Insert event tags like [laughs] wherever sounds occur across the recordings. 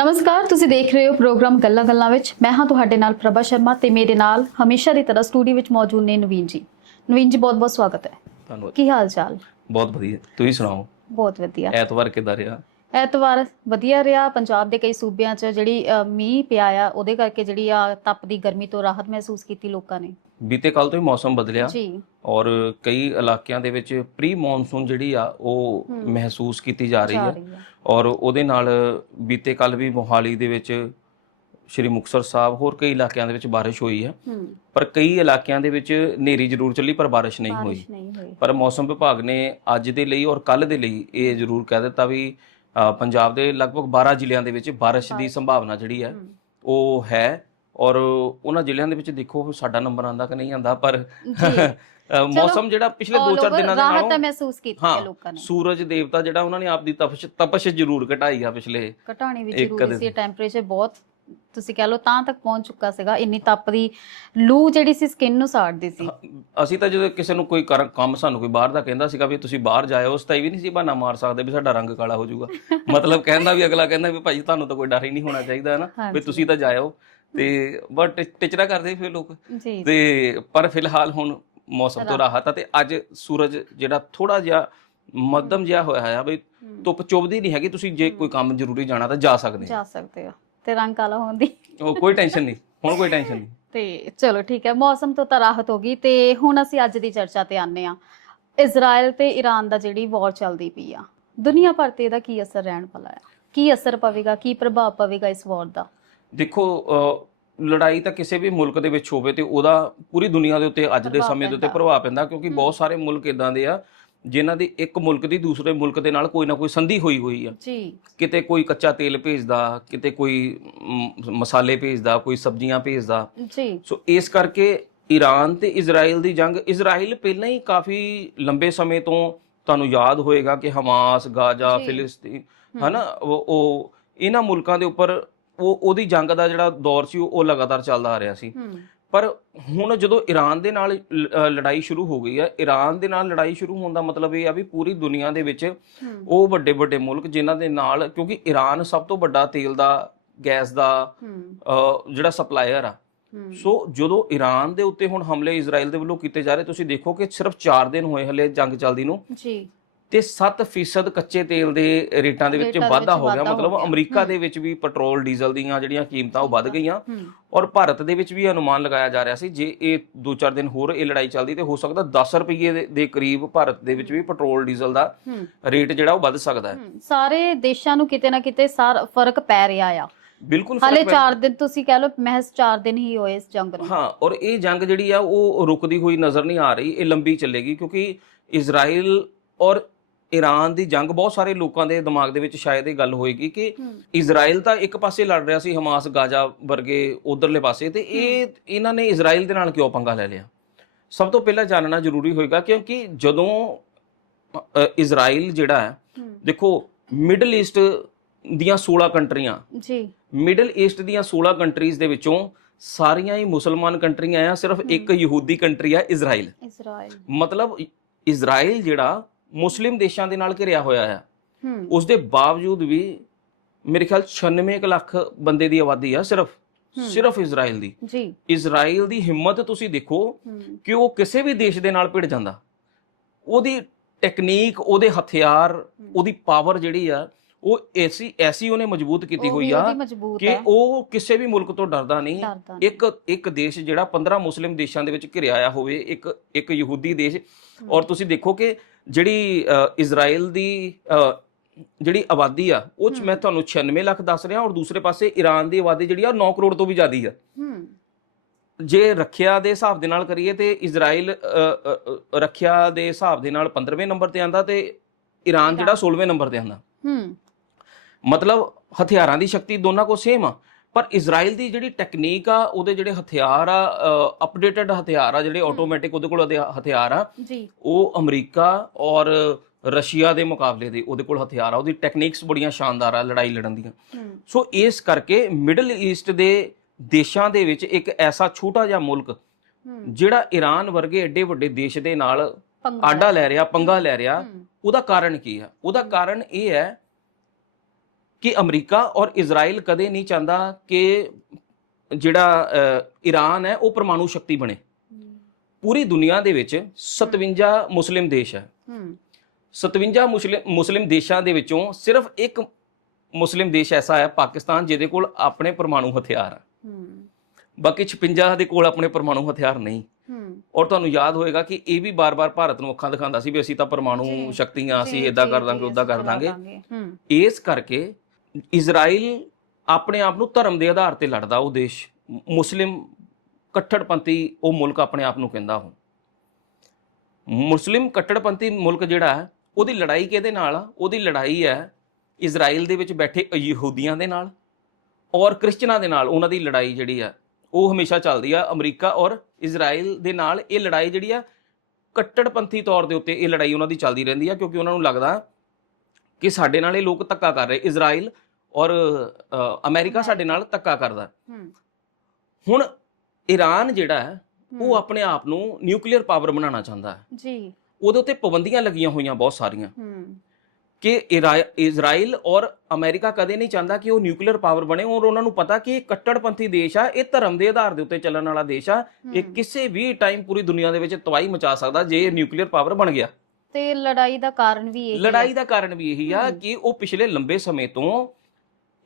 ਨਮਸਕਾਰ ਤੁਸੀਂ ਦੇਖ ਰਹੇ ਹੋ ਪ੍ਰੋਗਰਾਮ ਗੱਲਾਂ ਗੱਲਾਂ ਵਿੱਚ। ਮੈਂ ਹਾਂ ਤੁਹਾਡੇ ਨਾਲ ਪ੍ਰਭਾ ਸ਼ਰਮਾ ਤੇ ਮੇਰੇ ਨਾਲ ਹਮੇਸ਼ਾ ਦੀ ਤਰ੍ਹਾਂ ਸਟੂਡੀਓ ਵਿੱਚ ਮੌਜੂਦ ਨੇ ਨਵੀਨ ਜੀ। ਨਵੀਨ ਜੀ ਬਹੁਤ ਬਹੁਤ ਸਵਾਗਤ ਹੈ। ਧੰਨਵਾਦ। ਕੀ ਹਾਲ ਚਾਲ? ਬਹੁਤ ਵਧੀਆ। ਤੁਸੀਂ ਸੁਣਾਓ? ਬਹੁਤ ਵਧੀਆ। ਐਤਵਾਰ ਕਿੱਦਾਂ ਰਿਹਾ? ਐਤਵਾਰ ਵਧੀਆ ਰਿਹਾ। ਪੰਜਾਬ ਦੇ ਕਈ ਸੂਬਿਆਂ 'ਚ ਜਿਹੜੀ ਮੀਂਹ ਪਿਆ ਆ ਉਹਦੇ ਕਰਕੇ ਜਿਹੜੀ ਆ ਤਪਦੀ ਗਰਮੀ ਤੋਂ ਰਾਹਤ ਮਹਿਸੂਸ ਕੀਤੀ ਲੋਕਾਂ ਨੇ। ਬੀਤੇ ਕੱਲ ਤੋਂ ਹੀ ਮੌਸਮ ਬਦਲਿਆ ਜੀ। ਔਰ ਕਈ ਇਲਾਕਿਆਂ ਦੇ ਵਿੱਚ ਪ੍ਰੀ ਮੌਨਸੂਨ ਜਿਹੜੀ ਆ ਉਹ। ਮਹਿਸੂਸ ਕੀਤੀ ਜਾ ਰਹੀ ਹੈ। ਔਰ ਉਹਦੇ ਨਾਲ ਬੀਤੇ ਕੱਲ ਵੀ ਮੋਹਾਲੀ ਦੇ ਵਿੱਚ ਸ਼੍ਰੀ ਮੁਕਤਸਰ ਸਾਹਿਬ ਹੋਰ ਕਈ ਇਲਾਕਿਆਂ ਦੇ ਵਿੱਚ ਬਾਰਿਸ਼ ਹੋਈ ਹੈ। ਪਰ ਕਈ ਇਲਾਕਿਆਂ ਦੇ ਵਿੱਚ ਹਨੇਰੀ ਜ਼ਰੂਰ ਚੱਲੀ ਪਰ ਬਾਰਿਸ਼ ਨਹੀਂ ਹੋਈ। ਪਰ ਮੌਸਮ ਵਿਭਾਗ ਨੇ ਅੱਜ ਦੇ ਲਈ ਔਰ ਕੱਲ ਦੇ ਲਈ ਇਹ ਜ਼ਰੂਰ ਕਹਿ ਦਿੱਤਾ ਵੀ ਪੰਜਾਬ ਦੇ ਲਗਭਗ 12 ਜ਼ਿਲ੍ਹਿਆਂ ਦੇ ਵਿੱਚ ਬਾਰਿਸ਼ ਦੀ। ਸੰਭਾਵਨਾ ਜਿਹੜੀ ਹੂੰ। ਉਹ ਹੈ। ਔਰ ਉਹਨਾਂ ਜ਼ਿਲ੍ਹਿਆਂ ਦੇ ਵਿੱਚ ਦੇਖੋ ਸਾਡਾ ਨੰਬਰ ਆਂਦਾ ਕਿ ਨਹੀਂ ਆਂਦਾ ਪਰ ਮੌਸਮ ਜਿਹੜਾ ਪਿਛਲੇ All 2-4 over ਦਿਨਾਂ ਦੇ ਰਾਹਤ ਨਾਲੋਂ ਮਹਿਸੂਸ ਕੀਤੀ ਹੈ ਲੋਕਾਂ ਨੇ। ਸੂਰਜ ਦੇਵਤਾ ਜਿਹੜਾ ਉਹਨਾਂ ਨੇ ਆਪਦੀ ਤਪਸ਼ ਤਪਸ਼ ਜ਼ਰੂਰ ਘਟਾਈ ਆ ਪਿਛਲੇ ਘਟਾਣੀ ਵੀ ਜ਼ਰੂਰੀ ਸੀ ਟੈਂਪਰੇਚਰ ਬਹੁਤ ਤੁਸੀਂ ਕਹਿ ਲਓ ਤਾਂ ਤੱਕ ਪਹੁੰਚ ਚੁੱਕਾ ਸੀਗਾ ਇੰਨੀ ਤਪਦੀ ਲੂ ਜਿਹੜੀ ਸੀ ਸਕਿਨ ਨੂੰ ਸਾੜਦੀ ਸੀ। ਅਸੀਂ ਤਾਂ ਜਦੋਂ ਕਿਸੇ ਨੂੰ ਕੋਈ ਕੰਮ ਸਾਨੂੰ ਕੋਈ ਬਾਹਰ ਦਾ ਕਹਿੰਦਾ ਸੀਗਾ ਵੀ ਤੁਸੀਂ ਬਾਹਰ ਜਾਇਓ ਉਸ ਤਾਂ ਇਹ ਵੀ ਨਹੀਂ ਸੀ ਬਹਾਨਾ ਮਾਰ ਸਕਦੇ ਵੀ ਸਾਡਾ ਰੰਗ ਕਾਲਾ ਹੋ ਜਾਊਗਾ। [laughs] ਮਤਲਬ ਕਹਿੰਦਾ ਵੀ ਅਗਲਾ ਕਹਿੰਦਾ ਵੀ ਭਾਈ ਤੁਹਾਨੂੰ ਤਾਂ ਕੋਈ ਡਰ ਹੀ ਨਹੀਂ ਹੋਣਾ ਚਾਹੀਦਾ ਹੈ ਨਾ? ਵੀ। ਤੁਸੀਂ ਤਾਂ ਜਾਇਓ। ਤੇ ਬਟ ਟਿਚਰਾ ਕਰਦੇ ਫਿਰ ਲੋਕ। ਜੀ। ਤੇ ਪਰ ਫਿਲਹਾਲ ਹੁਣ ਮੌਸਮ ਤੋਂ ਰਾਹਤ ਆ ਤੇ ਅੱਜ ਸੂਰਜ ਜਿਹੜਾ ਥੋੜਾ ਜਿਹਾ ਮੱਧਮ ਜਿਹਾ ਹੋਇਆ ਆ ਹਮ, ਧੁੱਪ ਚੁੱਭਦੀ ਨਹੀਂ ਹੈਗੀ ਤੁਸੀਂ ਜੇ ਕੋਈ ਕੰਮ ਜ਼ਰੂਰੀ ਜਾਣਾ ਤਾਂ ਜਾ ਸਕਦੇ ਜਾ ਸਕਦੇ ਹੋ ਤੇ ਰੰਗ ਕਾਲਾ ਹੋਣ ਦੀ। ਉਹ ਕੋਈ ਟੈਨਸ਼ਨ ਨਹੀਂ ਹੁਣ ਕੋਈ ਟੈਨਸ਼ਨ ਨਹੀਂ। [laughs] ਤੇ ਚਲੋ ਠੀਕ ਹੈ ਮੌਸਮ ਤੋਂ ਤਾਂ ਰਾਹਤ ਹੋ ਗਈ ਤੇ ਹੁਣ ਅਸੀਂ ਅੱਜ ਦੀ ਚਰਚਾ ਤੇ ਆਨੇ ਆ ਇਜ਼ਰਾਈਲ ਤੇ ਈਰਾਨ ਦਾ ਜਿਹੜੀ ਵਾਰ ਚੱਲਦੀ ਪਈ ਆ ਦੁਨੀਆ ਭਰ ਤੇ ਇਹਦਾ ਕੀ ਅਸਰ ਰਹਿਣ ਵਾਲਾ ਹੈ ਕੀ ਅਸਰ ਪਵੇਗਾ ਕੀ ਪ੍ਰਭਾਵ ਪਵੇਗਾ ਇਸ ਵਾਰ ਦਾ? ਦੇਖੋ ਲੜਾਈ ਤਾਂ ਕਿਸੇ ਵੀ ਮੁਲਕ ਦੇ ਵਿੱਚ ਹੋਵੇ ਤੇ ਉਹਦਾ ਪੂਰੀ ਦੁਨੀਆ ਦੇ ਉੱਤੇ ਅੱਜ ਦੇ ਸਮੇਂ ਦੇ ਉੱਤੇ। ਪ੍ਰਭਾਵ ਪੈਂਦਾ ਕਿਉਂਕਿ। ਬਹੁਤ ਸਾਰੇ ਮੁਲਕ ਇਦਾਂ ਦੇ ਆ ਜਿਨ੍ਹਾਂ ਦੀ ਇੱਕ ਮੁਲਕ ਦੀ ਦੂਸਰੇ ਮੁਲਕ ਦੇ ਨਾਲ ਕੋਈ ਨਾ ਕੋਈ ਸੰਧੀ ਹੋਈ ਹੋਈ ਆ ਜੀ ਕਿਤੇ ਕੋਈ ਕੱਚਾ ਤੇਲ ਭੇਜਦਾ ਕਿਤੇ ਕੋਈ ਮਸਾਲੇ ਭੇਜਦਾ ਕੋਈ ਸਬਜ਼ੀਆਂ ਭੇਜਦਾ ਜੀ ਸੋ ਇਸ ਕਰਕੇ ਈਰਾਨ ਤੇ ਇਜ਼ਰਾਈਲ ਦੀ ਜੰਗ ਇਜ਼ਰਾਈਲ ਪਹਿਲਾਂ ਹੀ ਕਾਫੀ ਲੰਬੇ ਸਮੇਂ ਤੋਂ ਤੁਹਾਨੂੰ ਯਾਦ ਹੋਏਗਾ ਕਿ ਹਮਾਸ ਗਾਜ਼ਾ। ਫਿਲਿਸਤੀਨ ਹਨਾ ਉਹ ਉਹ ਇਹਨਾਂ ਮੁਲਕਾਂ ਦੇ ਉੱਪਰ ਉਹ ਉਹਦੀ ਜੰਗ ਦਾ ਜਿਹੜਾ ਦੌਰ ਸੀ ਉਹ ਲਗਾਤਾਰ ਚੱਲਦਾ ਆ ਰਿਹਾ ਸੀ। ਪਰ ਹੁਣ ਜਦੋਂ ਈਰਾਨ ਦੇ ਨਾਲ ਲੜਾਈ ਸ਼ੁਰੂ ਹੋ ਗਈ ਹੈ ਈਰਾਨ ਦੇ ਨਾਲ ਲੜਾਈ ਸ਼ੁਰੂ ਹੋਣ ਦਾ ਮਤਲਬ ਇਹ ਆ ਵੀ ਪੂਰੀ ਦੁਨੀਆ ਦੇ ਵਿੱਚ ਉਹ ਵੱਡੇ ਵੱਡੇ ਮੁਲਕ ਜਿਨ੍ਹਾਂ ਦੇ ਨਾਲ ਕਿਉਂਕਿ ਈਰਾਨ ਸਭ ਤੋਂ ਵੱਡਾ ਤੇਲ ਦਾ ਗੈਸ ਦਾ ਜਿਹੜਾ ਸਪਲਾਇਰ ਆ। ਸੋ ਜਦੋਂ ਈਰਾਨ ਦੇ ਉੱਤੇ ਹੁਣ ਹਮਲੇ ਇਜ਼ਰਾਈਲ ਦੇ ਵੱਲੋਂ ਕੀਤੇ ਜਾ ਰਹੇ ਤੁਸੀਂ ਦੇਖੋ ਕਿ ਸਿਰਫ 4 ਦਿਨ ਹੋਏ ਹਲੇ ਜੰਗ ਚੱਲਦੀ ਨੂੰ। ਜੀ। ਤੇ 7% ਕੱਚੇ ਤੇਲ ਦੇ ਰੇਟਾਂ ਦੇ ਵਿੱਚ ਵਾਧਾ ਹੋ ਗਿਆ। ਮਤਲਬ। ਅਮਰੀਕਾ। ਦੇ ਵਿੱਚ ਵੀ ਪੈਟਰੋਲ ਡੀਜ਼ਲ ਦੀਆਂ ਜਿਹੜੀਆਂ ਕੀਮਤਾਂ ਉਹ ਵੱਧ ਗਈਆਂ ਔਰ ਭਾਰਤ ਦੇ ਵਿੱਚ ਵੀ ਅਨੁਮਾਨ ਲਗਾਇਆ ਜਾ ਰਿਹਾ ਸੀ ਜੇ ਇਹ 2-4 ਦਿਨ ਹੋਰ ਇਹ ਲੜਾਈ ਚੱਲਦੀ ਤੇ ਹੋ ਸਕਦਾ 10 ਰੁਪਏ ਦੇ- ਦੇ ਕਰੀਬ ਭਾਰਤ ਦੇ ਵਿੱਚ ਵੀ ਪੈਟਰੋਲ ਡੀਜ਼ਲ ਦਾ ਰੇਟ ਜਿਹੜਾ ਉਹ ਵੱਧ ਸਕਦਾ ਹੈ। ਸਾਰੇ ਦੇਸ਼ਾਂ ਨੂੰ ਕਿਤੇ ਨਾ ਕਿਤੇ ਸਾਰ ਫ਼ਰਕ ਪੈ ਰਿਹਾ ਆ। ਬਿਲਕੁਲ ਹਾਲੇ ਫ਼ਰਕ ਪੈ- 4 ਦਿਨ ਤੁਸੀਂ ਕਹਿ ਲਓ ਮਹਿਜ਼ 4 ਦਿਨ ਹੀ ਹੋਏ ਇਸ ਜੰਗ ਨੂੰ। ਹਾਂ ਔਰ ਇਹ ਜੰਗ ਜਿਹੜੀ ਆ ਉਹ ਰੁਕਦੀ ਹੋਈ ਨਜ਼ਰ ਨਹੀਂ ਆ ਰਹੀ ਇਹ ਲੰਬੀ ਚੱਲੇਗੀ ਕਿਉਂਕਿ ਇਜ਼ਰਾਈਲ ਔਰ ਈਰਾਨ ਦੀ ਜੰਗ ਬਹੁਤ ਸਾਰੇ ਲੋਕਾਂ ਦੇ ਦਿਮਾਗ ਦੇ ਵਿੱਚ ਸ਼ਾਇਦ ਇਹ ਗੱਲ ਹੋਏਗੀ ਕਿ ਇਜ਼ਰਾਈਲ ਤਾਂ ਇੱਕ ਪਾਸੇ ਲੜ ਰਿਹਾ ਸੀ ਹਮਾਸ ਗਾਜ਼ਾ ਵਰਗੇ ਉਧਰਲੇ ਪਾਸੇ ਤੇ ਇਹ ਇਹਨਾਂ ਨੇ ਇਜ਼ਰਾਈਲ ਦੇ ਨਾਲ ਕਿਉਂ ਪੰਗਾ ਲੈ ਲਿਆ? ਸਭ ਤੋਂ ਪਹਿਲਾਂ ਜਾਣਨਾ ਜ਼ਰੂਰੀ ਹੋਏਗਾ ਕਿਉਂਕਿ ਜਦੋਂ ਇਜ਼ਰਾਈਲ ਜਿਹੜਾ ਹੈ ਦੇਖੋ ਮਿਡਲ ਈਸਟ ਦੀਆਂ 16 ਕੰਟਰੀਆਂ ਜੀ। ਮਿਡਲ ਈਸਟ ਦੀਆਂ 16 ਕੰਟਰੀਜ਼ ਦੇ ਵਿੱਚੋਂ ਸਾਰੀਆਂ ਹੀ ਮੁਸਲਮਾਨ ਕੰਟਰੀਆਂ ਆ ਸਿਰਫ ਇੱਕ ਯਹੂਦੀ ਕੰਟਰੀ ਆ ਇਜ਼ਰਾਈਲ ਇਜ਼ਰਾਈਲ ਮਤਲਬ ਇਜ਼ਰਾਈਲ ਜਿਹੜਾ ਮੁਸਲਿਮ ਦੇਸ਼ਾਂ ਦੇ ਨਾਲ ਘਿਰਿਆ ਹੋਇਆ ਹਮ ਉਸ ਦੇ ਬਾਵਜੂਦ ਵੀ ਮੇਰੇ ਖਿਆਲ 96 ਕੁ ਲੱਖ ਬੰਦੇ ਦੀ ਆਬਾਦੀ ਆ ਸਿਰਫ। ਸਿਰਫ ਇਜ਼ਰਾਈਲ ਦੀ। ਜੀ। ਇਜ਼ਰਾਈਲ ਦੀ ਹਿੰਮਤ ਤੁਸੀਂ ਦੇਖੋ ਕਿ ਉਹ ਕਿਸੇ ਵੀ ਦੇਸ਼ ਦੇ ਨਾਲ ਭਿੜ ਜਾਂਦਾ। ਉਹਦੀ ਟੈਕਨੀਕ ਉਹਦੇ ਹਥਿਆਰ ਉਹਦੀ ਪਾਵਰ ਜਿਹੜੀ ਆ ਉਹ ਐਸੀ ਐਸੀ ਉਹਨੇ ਮਜ਼ਬੂਤ ਕੀਤੀ ਹੋਈ ਆ ਕਿ ਹੈ ਉਹ ਕਿਸੇ ਵੀ ਮੁਲਕ ਤੋਂ ਡਰਦਾ ਨਹੀਂ। ਇੱਕ ਇੱਕ ਦੇਸ਼ ਜਿਹੜਾ 15 ਮੁਸਲਿਮ ਦੇਸ਼ਾਂ ਦੇ ਵਿੱਚ ਘਿਰਿਆ ਆਇਆ ਹੋਵੇ ਇੱਕ ਇੱਕ ਯਹੂਦੀ ਦੇਸ਼। ਔਰ ਤੁਸੀਂ ਦੇਖੋ ਕਿ ਜਿਹੜੀ ਇਜ਼ਰਾਈਲ ਦੀ ਜਿਹੜੀ ਆਬਾਦੀ ਆ ਉਹ ਚ ਮੈਂ ਤੁਹਾਨੂੰ 96 ਲੱਖ ਦੱਸ ਰਿਹਾ ਔਰ ਦੂਸਰੇ ਪਾਸੇ ਈਰਾਨ ਦੀ ਆਬਾਦੀ ਜਿਹੜੀ ਆ 9 ਕਰੋੜ ਤੋਂ ਵੀ ਜ਼ਿਆਦੀ ਆ। ਜੇ ਰੱਖਿਆ ਦੇ ਹਿਸਾਬ ਦੇ ਨਾਲ ਕਰੀਏ ਤੇ ਇਜ਼ਰਾਈਲ ਰੱਖਿਆ ਦੇ ਹਿਸਾਬ ਦੇ ਨਾਲ 15ਵੇਂ ਨੰਬਰ ਤੇ ਆਂਦਾ ਤੇ ਈਰਾਨ ਜਿਹੜਾ 16ਵੇਂ ਨੰਬਰ ਤੇ ਆਂਦਾ। ਹਮ ਮਤਲਬ ਹਥਿਆਰਾਂ ਦੀ ਸ਼ਕਤੀ ਦੋਨਾਂ ਕੋ ਸੇਮ ਆ। ਪਰ ਇਜ਼ਰਾਈਲ ਦੀ ਜਿਹੜੀ ਟੈਕਨੀਕ ਆ ਉਹਦੇ ਜਿਹੜੇ ਹਥਿਆਰ ਆ ਅਪਡੇਟਡ ਹਥਿਆਰ ਆ ਜਿਹੜੇ ਆਟੋਮੈਟਿਕ ਉਹਦੇ ਕੋਲ ਉਹਦੇ ਹਥਿਆਰ ਆ ਉਹ ਅਮਰੀਕਾ ਔਰ ਰਸ਼ੀਆ ਦੇ ਮੁਕਾਬਲੇ ਦੇ ਉਹਦੇ ਕੋਲ ਹਥਿਆਰ ਆ। ਉਹਦੀ ਟੈਕਨੀਕਸ ਬੜੀਆਂ ਸ਼ਾਨਦਾਰ ਆ ਲੜਾਈ ਲੜਨ ਦੀਆਂ। ਸੋ ਇਸ ਕਰਕੇ ਮਿਡਲ ਈਸਟ ਦੇ ਦੇਸ਼ਾਂ ਦੇ ਵਿੱਚ ਇੱਕ ਐਸਾ ਛੋਟਾ ਜਿਹਾ ਮੁਲਕ ਜਿਹੜਾ ਈਰਾਨ ਵਰਗੇ ਐਡੇ ਵੱਡੇ ਦੇਸ਼ ਦੇ ਨਾਲ ਆਡਾ ਲੈ ਰਿਹਾ ਪੰਗਾ ਲੈ ਰਿਹਾ ਉਹਦਾ ਕਾਰਨ ਕੀ ਆ? ਉਹਦਾ ਕਾਰਨ ਇਹ ਹੈ ਕਿ ਅਮਰੀਕਾ ਔਰ ਇਜ਼ਰਾਈਲ ਕਦੇ ਨਹੀਂ ਚਾਹੁੰਦਾ ਕਿ ਜਿਹੜਾ ਈਰਾਨ ਹੈ ਉਹ ਪਰਮਾਣੂ ਸ਼ਕਤੀ ਬਣੇ। ਪੂਰੀ ਦੁਨੀਆ ਦੇ ਵਿੱਚ 57 ਮੁਸਲਿਮ ਦੇਸ਼ ਹੈ। ਹੂੰ। 57 ਮੁਸਲਿਮ ਮੁਸਲਿਮ ਦੇਸ਼ਾਂ ਦੇ ਵਿੱਚੋਂ ਸਿਰਫ ਇੱਕ ਮੁਸਲਿਮ ਦੇਸ਼ ਐਸਾ ਹੈ ਪਾਕਿਸਤਾਨ ਜਿਹਦੇ ਕੋਲ ਆਪਣੇ ਪਰਮਾਣੂ ਹਥਿਆਰ ਹੈ। ਹੂੰ। ਬਾਕੀ 56 ਦੇ ਕੋਲ ਆਪਣੇ ਪਰਮਾਣੂ ਹਥਿਆਰ ਨਹੀਂ। ਔਰ ਤੁਹਾਨੂੰ ਯਾਦ ਹੋਏਗਾ ਕਿ ਇਹ ਵੀ ਬਾਰ-ਬਾਰ ਭਾਰਤ ਨੂੰ ਅੱਖਾਂ ਦਿਖਾਉਂਦਾ ਸੀ ਵੀ ਅਸੀਂ ਤਾਂ ਪਰਮਾਣੂ ਸ਼ਕਤੀਆਂ ਅਸੀਂ ਇਦਾਂ ਕਰ ਦਾਂਗੇ ਉਦਾਂ ਕਰ ਦਾਂਗੇ। ਇਸ ਕਰਕੇ ਇਜ਼ਰਾਈਲ ਆਪਣੇ ਆਪ ਨੂੰ ਧਰਮ ਦੇ ਆਧਾਰ ਤੇ ਲੜਦਾ, ਉਹ ਦੇਸ਼। ਮੁਸਲਿਮ ਕੱਟੜਪੰਥੀ ਉਹ ਮੁਲਕ ਆਪਣੇ ਆਪ ਨੂੰ ਕਹਿੰਦਾ ਉਹ। ਮੁਸਲਿਮ ਕੱਟੜਪੰਥੀ ਮੁਲਕ ਜਿਹੜਾ ਹੈ, ਉਹਦੀ ਲੜਾਈ ਕਿਹਦੇ ਨਾਲ ਆ? ਉਹਦੀ ਲੜਾਈ ਹੈ ਇਜ਼ਰਾਈਲ ਦੇ ਵਿੱਚ ਬੈਠੇ ਯਹੂਦੀਆਂ ਦੇ ਨਾਲ ਔਰ ਕ੍ਰਿਸਚਨਾਂ ਦੇ ਨਾਲ। ਉਹਨਾਂ ਦੀ ਲੜਾਈ ਜਿਹੜੀ ਆ, ਉਹ ਹਮੇਸ਼ਾ ਚੱਲਦੀ ਆ ਅਮਰੀਕਾ ਔਰ ਇਜ਼ਰਾਈਲ ਦੇ ਨਾਲ। ਇਹ ਲੜਾਈ ਜਿਹੜੀ ਆ ਕੱਟੜਪੰਥੀ ਤੌਰ ਦੇ ਉੱਤੇ ਇਹ ਲੜਾਈ ਉਹਨਾਂ ਦੀ ਚੱਲਦੀ ਰਹਿੰਦੀ ਆ ਕਿਉਂਕਿ ਉਹਨਾਂ ਨੂੰ ਲੱਗਦਾ ਕਿ ਸਾਡੇ ਨਾਲ ਇਹ ਲੋਕ ਧੱਕਾ ਕਰ ਰਹੇ ਇਜ਼ਰਾਈਲ ਔਰ ਅਮਰੀਕਾ ਸਾਡੇ ਨਾਲ ਧੱਕਾ ਕਰਦਾ। ਹੁਣ ਈਰਾਨ ਜਿਹੜਾ ਹੈ ਉਹ ਆਪਣੇ ਆਪ ਨੂੰ ਨਿਊਕਲੀਅਰ ਪਾਵਰ ਬਣਾਉਣਾ ਚਾਹੁੰਦਾ ਹੈ। ਜੀ। ਉਹਦੇ ਉੱਤੇ ਪਾਬੰਦੀਆਂ ਲੱਗੀਆਂ ਹੋਈਆਂ ਬਹੁਤ ਸਾਰੀਆਂ। ਕਿ ਇਜ਼ਰਾਈਲ ਔਰ ਅਮਰੀਕਾ ਕਦੇ ਨਹੀਂ ਚਾਹੁੰਦਾ ਕਿ ਉਹ ਨਿਊਕਲੀਅਰ ਪਾਵਰ ਬਣੇ ਔਰ ਉਹਨਾਂ ਨੂੰ ਪਤਾ ਕਿ ਇਹ ਕੱਟੜਪੰਥੀ ਦੇਸ਼ ਆ ਇਹ ਧਰਮ ਦੇ ਆਧਾਰ ਦੇ ਉੱਤੇ ਚੱਲਣ ਵਾਲਾ ਦੇਸ਼ ਆ। ਇਹ। ਕਿਸੇ ਵੀ ਟਾਈਮ ਪੂਰੀ ਦੁਨੀਆ ਦੇ ਵਿੱਚ ਤਬਾਹੀ ਮਚਾ ਸਕਦਾ ਜੇ ਇਹ ਨਿਊਕਲੀਅਰ ਪਾਵਰ ਬਣ ਗਿਆ। ਤੇ ਲੜਾਈ ਦਾ ਕਾਰਨ ਵੀ ਇਹ ਲੜਾਈ ਦਾ ਕਾਰਨ ਵੀ ਇਹੀ ਆ। ਕਿ ਉਹ ਪਿਛਲੇ ਲੰਬੇ ਸਮੇਂ ਤੋਂ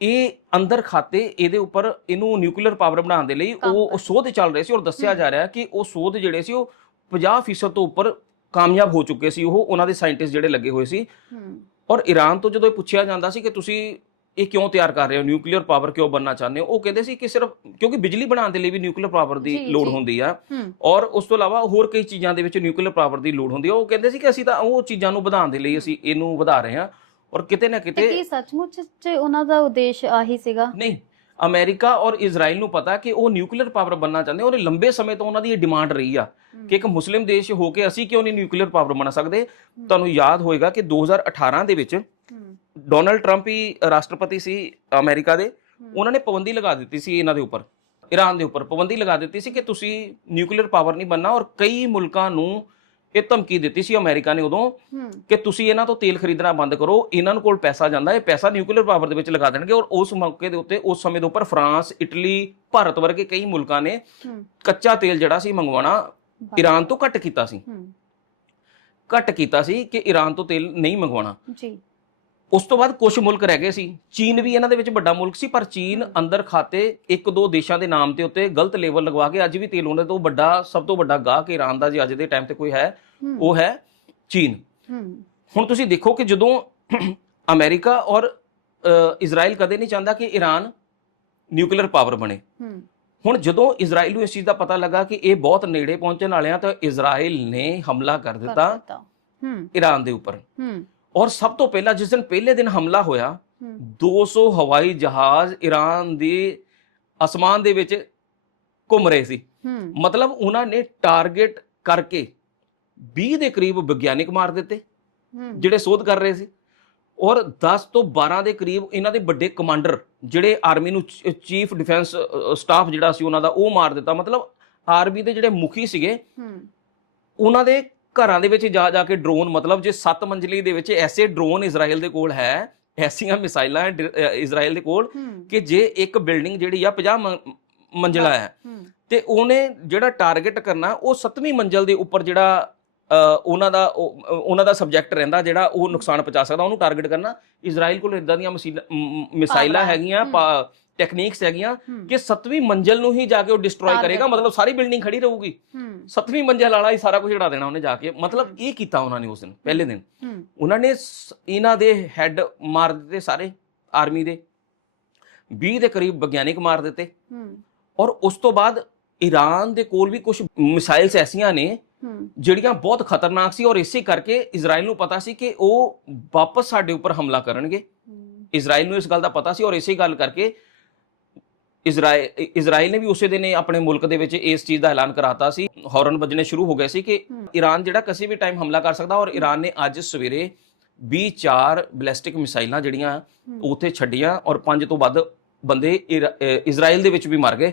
ਇਹ ਅੰਦਰ ਖਾਤੇ ਇਹਦੇ ਉੱਪਰ ਇਹਨੂੰ ਨਿਊਕਲੀਅਰ ਪਾਵਰ ਬਣਾਉਣ ਦੇ ਲਈ ਉਹ ਸੋਧ ਚੱਲ ਰਹੇ ਸੀ ਔਰ ਦੱਸਿਆ। ਜਾ ਰਿਹਾ ਕਿ ਉਹ ਸੋਧ ਜਿਹੜੇ ਸੀ ਉਹ 50% ਤੋਂ ਉੱਪਰ ਕਾਮਯਾਬ ਹੋ ਚੁੱਕੇ ਸੀ ਉਹ ਉਹਨਾਂ ਦੇ ਸਾਇੰਟਿਸਟ ਜਿਹੜੇ ਲੱਗੇ ਹੋਏ ਸੀ ਔਰ ਈਰਾਨ ਤੋਂ ਜਦੋਂ ਇਹ ਪੁੱਛਿਆ ਜਾਂਦਾ ਸੀ ਕਿ ਤੁਸੀਂ ਇਹ ਕਿਉਂ ਤਿਆਰ ਕਰ ਰਹੇ ਹੋ? ਨਿਊਕਲੀਅਰ ਪਾਵਰ ਕਿਉਂ ਬਣਨਾ ਚਾਹੁੰਦੇ ਹੋ? ਉਹ ਕਹਿੰਦੇ ਸੀ ਕਿ ਸਿਰਫ ਕਿਉਂਕਿ ਬਿਜਲੀ ਬਣਾਉਣ ਦੇ ਲਈ ਵੀ ਨਿਊਕਲੀਅਰ ਪਾਵਰ ਦੀ ਲੋੜ। ਹੁੰਦੀ ਆ। ਔਰ ਉਸ ਤੋਂ ਇਲਾਵਾ ਹੋਰ ਕਈ ਚੀਜ਼ਾਂ ਦੇ ਵਿੱਚ ਨਿਊਕਲੀਅਰ ਪਾਵਰ ਦੀ ਲੋੜ ਹੁੰਦੀ ਆ। ਉਹ ਕਹਿੰਦੇ ਸੀ ਕਿ ਅਸੀਂ ਤਾਂ ਉਹ ਚੀਜ਼ਾਂ ਨੂੰ ਵਧਾਉਣ ਦੇ ਲਈ ਅਸੀਂ ਇਹਨੂੰ ਵਧਾ ਰਹੇ ਹਾਂ। ਔਰ ਕਿਤੇ ਨਾ ਕਿਤੇ ਕੀ ਸੱਚਮੁੱਚ ਚ ਉਹਨਾਂ ਦਾ ਉਦੇਸ਼ ਆਹੀ ਸੀਗਾ? ਨਹੀਂ ਅਮਰੀਕਾ ਔਰ ਇਜ਼ਰਾਈਲ ਨੂੰ ਪਤਾ ਕਿ ਉਹ ਨਿਊਕਲੀਅਰ ਪਾਵਰ ਬਣਨਾ ਚਾਹੁੰਦੇ ਉਹਨੇ ਲੰਬੇ ਸਮੇਂ ਤੋਂ ਉਹਨਾਂ ਦੀ ਇਹ ਡਿਮਾਂਡ ਰਹੀ ਆ ਕਿ ਇੱਕ ਮੁਸਲਿਮ ਦੇਸ਼ ਹੋ ਕੇ ਅਸੀਂ ਕਿਉਂ ਨਹੀਂ ਨਿਊਕਲੀਅਰ ਪਾਵਰ ਬਣਾ ਸਕਦੇ? ਤੁਹਾਨੂੰ ਯਾਦ ਹੋਏਗਾ ਕਿ 2018 ਦੇ ਵਿੱਚ ਡੋਨਲਡ ਟਰੰਪ ਹੀ ਰਾਸ਼ਟਰਪਤੀ ਸੀ ਅਮਰੀਕਾ ਦੇ। ਉਹਨਾਂ ਨੇ ਪਾਬੰਦੀ ਲਗਾ ਦਿੱਤੀ ਸੀ ਇਹਨਾਂ ਦੇ ਉੱਪਰ ਈਰਾਨ ਦੇ ਉੱਪਰ। ਪਾਬੰਦੀ ਲਗਾ ਦਿੱਤੀ ਸੀ ਕਿ ਤੁਸੀਂ ਨਿਊਕਲੀਅਰ ਪਾਵਰ ਨਹੀਂ ਬਣਨਾ ਔਰ ਕਈ ਮੁਲਕਾਂ ਨੂੰ ਇਹ ਧਮਕੀ ਦਿੱਤੀ ਸੀ ਅਮਰੀਕਾ ਨੇ ਉਦੋਂ ਕਿ ਤੁਸੀਂ ਇਹਨਾਂ ਤੋਂ ਤੇਲ ਖਰੀਦਣਾ ਬੰਦ ਕਰੋ ਇਹਨਾਂ ਨੂੰ ਕੋਲ ਪੈਸਾ ਜਾਂਦਾ ਇਹ ਪੈਸਾ ਨਿਊਕਲੀਅਰ ਪਾਵਰ ਦੇ ਵਿੱਚ ਲਗਾ ਦੇਣਗੇ ਔਰ ਉਸ ਮੌਕੇ ਦੇ ਉੱਤੇ ਉਸ ਸਮੇਂ ਦੇ ਉੱਪਰ ਫਰਾਂਸ ਇਟਲੀ ਭਾਰਤ ਵਰਗੇ ਕਈ ਮੁਲਕਾਂ ਨੇ ਕੱਚਾ ਤੇਲ ਜਿਹੜਾ ਸੀ ਮੰਗਵਾਉਣਾ ਈਰਾਨ ਤੋਂ ਘੱਟ ਕੀਤਾ ਸੀ। ਘੱਟ ਕੀਤਾ ਸੀ ਕਿ ਈਰਾਨ ਤੋਂ ਤੇਲ ਨਹੀਂ ਮੰਗਵਾਉਣਾ। ਜੀ। ਉਸ ਤੋਂ ਬਾਅਦ ਕੁਝ ਮੁਲਕ ਰਹਿ ਗਏ ਸੀ। ਚੀਨ ਵੀ ਇਹਨਾਂ ਦੇ ਵਿੱਚ ਵੱਡਾ ਮੁਲਕ ਸੀ ਪਰ ਚੀਨ ਅੰਦਰ ਖਾਤੇ ਇੱਕ ਦੋ ਦੇਸ਼ਾਂ ਦੇ ਨਾਮ ਤੇ ਉੱਤੇ ਗਲਤ ਲੇਬਲ ਲਗਵਾ ਕੇ ਅੱਜ ਵੀ ਤੇਲ ਉਹਨਾਂ ਤੋਂ ਵੱਡਾ ਸਭ ਤੋਂ ਵੱਡਾ ਗਾਹਕ ਈਰਾਨ ਦਾ ਜੇ ਅੱਜ ਦੇ ਟਾਈਮ ਤੇ ਕੋਈ ਹੈ ਉਹ ਹੈ ਚੀਨ। ਹੁਣ ਤੁਸੀਂ ਦੇਖੋ ਕਿ ਜਦੋਂ ਅਮਰੀਕਾ ਔਰ ਇਜ਼ਰਾਈਲ ਕਦੇ ਨਹੀਂ ਚਾਹੁੰਦਾ ਕਿ ਈਰਾਨ ਨਿਊਕਲੀਅਰ ਪਾਵਰ ਬਣੇ। ਹੁਣ ਜਦੋਂ ਇਜ਼ਰਾਈਲ ਨੂੰ ਇਸ ਚੀਜ਼ ਦਾ ਪਤਾ ਲੱਗਾ ਕਿ ਇਹ ਬਹੁਤ ਨੇੜੇ ਪਹੁੰਚਣ ਵਾਲੇ ਆ ਤਾਂ ਇਜ਼ਰਾਈਲ ਨੇ ਹਮਲਾ ਕਰ ਦਿੱਤਾ ਈਰਾਨ ਦੇ ਉੱਪਰ। ਹੂੰ। ਔਰ ਸਭ ਤੋਂ ਪਹਿਲਾਂ ਜਿਸ ਦਿਨ ਪਹਿਲੇ ਦਿਨ ਹਮਲਾ ਹੋਇਆ ਹੂੰ। 200 ਹਵਾਈ ਜਹਾਜ਼ ਈਰਾਨ ਦੇ ਅਸਮਾਨ ਦੇ ਵਿੱਚ ਘੁੰਮ ਰਹੇ ਸੀ। ਮਤਲਬ ਉਹਨਾਂ ਨੇ ਟਾਰਗੇਟ ਕਰਕੇ 20 ਦੇ ਕਰੀਬ ਵਿਗਿਆਨਿਕ ਮਾਰ ਦਿੱਤੇ ਜਿਹੜੇ ਸੋਧ ਕਰ ਰਹੇ ਸੀ। ਔਰ 10 ਤੋਂ 12 ਦੇ ਕਰੀਬ ਇਹਨਾਂ ਦੇ ਵੱਡੇ ਕਮਾਂਡਰ ਜਿਹੜੇ ਆਰਮੀ ਨੂੰ ਚੀਫ ਡਿਫੈਂਸ ਸਟਾਫ ਜਿਹੜਾ ਸੀ ਉਹਨਾਂ ਦਾ ਉਹ ਮਾਰ ਦਿੱਤਾ। ਮਤਲਬ ਆਰਮੀ ਦੇ ਜਿਹੜੇ ਮੁਖੀ ਸੀਗੇ ਉਹਨਾਂ ਦੇ ਘਰਾਂ ਦੇ ਵਿੱਚ ਜਾ ਜਾ ਕੇ ਡਰੋਨ ਮਤਲਬ ਜੇ 7 ਮੰਜ਼ਲੀ ਦੇ ਵਿੱਚ ਐਸੇ ਡਰੋਨ ਇਜ਼ਰਾਈਲ ਦੇ ਕੋਲ ਹੈ ਐਸੀਆਂ ਮਿਸਾਈਲਾਂ ਇਜ਼ਰਾਈਲ ਦੇ ਕੋਲ ਕਿ ਜੇ ਇੱਕ ਬਿਲਡਿੰਗ ਜਿਹੜੀ ਆ 50 ਮ- ਮੰਜ਼ਲਾ ਹੈ ਤੇ ਉਹਨੇ ਜਿਹੜਾ ਟਾਰਗੇਟ ਕਰਨਾ ਉਹ 7ਵੀਂ ਮੰਜ਼ਲ ਦੇ ਉੱਪਰ ਜਿਹੜਾ ਉਹਨਾਂ ਦਾ ਉਹਨਾਂ ਦਾ ਸਬਜੈਕਟ ਰਹਿੰਦਾ ਜਿਹੜਾ ਉਹ ਨੁਕਸਾਨ ਪਹੁੰਚਾ ਸਕਦਾ ਉਹਨੂੰ ਟਾਰਗੇਟ ਕਰਨਾ ਇਜ਼ਰਾਈਲ ਕੋਲ ਇਦਾਂ ਦੀਆਂ ਮਿਸਾਈਲਾਂ। ਹੈਗੀਆਂ। ਟੈਕਨੀਕਸ ਹੈਗੀਆਂ ਕਿ 7ਵੀਂ ਮੰਜ਼ਲ ਨੂੰ ਹੀ ਜਾ ਕੇ ਉਹ ਡਿਸਟਰੋਏ ਕਰੇਗਾ ਮਤਲਬ ਸਾਰੀ ਬਿਲਡਿੰਗ ਖੜੀ ਰਹੂਗੀ। ਹੂੰ। 7ਵੀਂ ਮੰਜ਼ਲ ਵਾਲਾ ਹੀ ਸਾਰਾ ਕੁਝ ਉਡਾ ਦੇਣਾ ਉਹਨੇ ਜਾ ਕੇ। ਮਤਲਬ ਇਹ ਕੀਤਾ ਉਹਨਾਂ ਨੇ ਉਸ ਦਿਨ ਪਹਿਲੇ ਦਿਨ। ਉਹਨਾਂ ਨੇ ਇਹਨਾਂ ਦੇ ਹੈੱਡ ਮਾਰ ਦਿੱਤੇ ਸਾਰੇ ਆਰਮੀ ਦੇ। 20 ਦੇ ਕਰੀਬ ਵਿਗਿਆਨਿਕ ਮਾਰ ਦਿੱਤੇ। ਔਰ ਉਸ ਤੋਂ ਬਾਅਦ ਈਰਾਨ ਦੇ ਕੋਲ ਵੀ ਕੁਝ ਮਿਸਾਈਲਸ ਐਸੀਆਂ ਨੇ ਜਿਹੜੀਆਂ ਬਹੁਤ ਖਤਰਨਾਕ ਸੀ ਔਰ ਇਸੇ ਕਰਕੇ ਇਜ਼ਰਾਈਲ ਨੂੰ ਪਤਾ ਸੀ ਕਿ ਉਹ ਵਾਪਸ ਸਾਡੇ ਉੱਪਰ ਹਮਲਾ ਕਰਨਗੇ। ਇਜ਼ਰਾਈਲ ਨੂੰ ਇਸ ਗੱਲ ਦਾ ਪਤਾ ਸੀ ਔਰ ਇਸੇ ਗੱਲ ਕਰਕੇ ਇਜ਼ਰਾਈਲ ਇਜ਼ਰਾਈਲ ਨੇ ਵੀ ਉਸੇ ਦਿਨ ਆਪਣੇ ਮੁਲਕ ਦੇ ਵਿੱਚ ਇਸ ਚੀਜ਼ ਦਾ ਐਲਾਨ ਕਰਾਤਾ ਸੀ ਹੌਰਨ ਵੱਜਣੇ ਸ਼ੁਰੂ ਹੋ ਗਏ ਸੀ ਕਿ। ਈਰਾਨ ਜਿਹੜਾ ਕਿਸੇ ਵੀ ਟਾਈਮ ਹਮਲਾ ਕਰ ਸਕਦਾ ਔਰ ਈਰਾਨ ਨੇ ਅੱਜ ਸਵੇਰੇ 24 ਬੈਲਿਸਟਿਕ ਮਿਸਾਈਲਾਂ ਜਿਹੜੀਆਂ। ਉੱਥੇ ਛੱਡੀਆਂ ਔਰ ਪੰਜ ਤੋਂ ਵੱਧ ਬੰਦੇ ਇਜ਼ਰਾਈਲ ਦੇ ਵਿੱਚ ਵੀ ਮਰ ਗਏ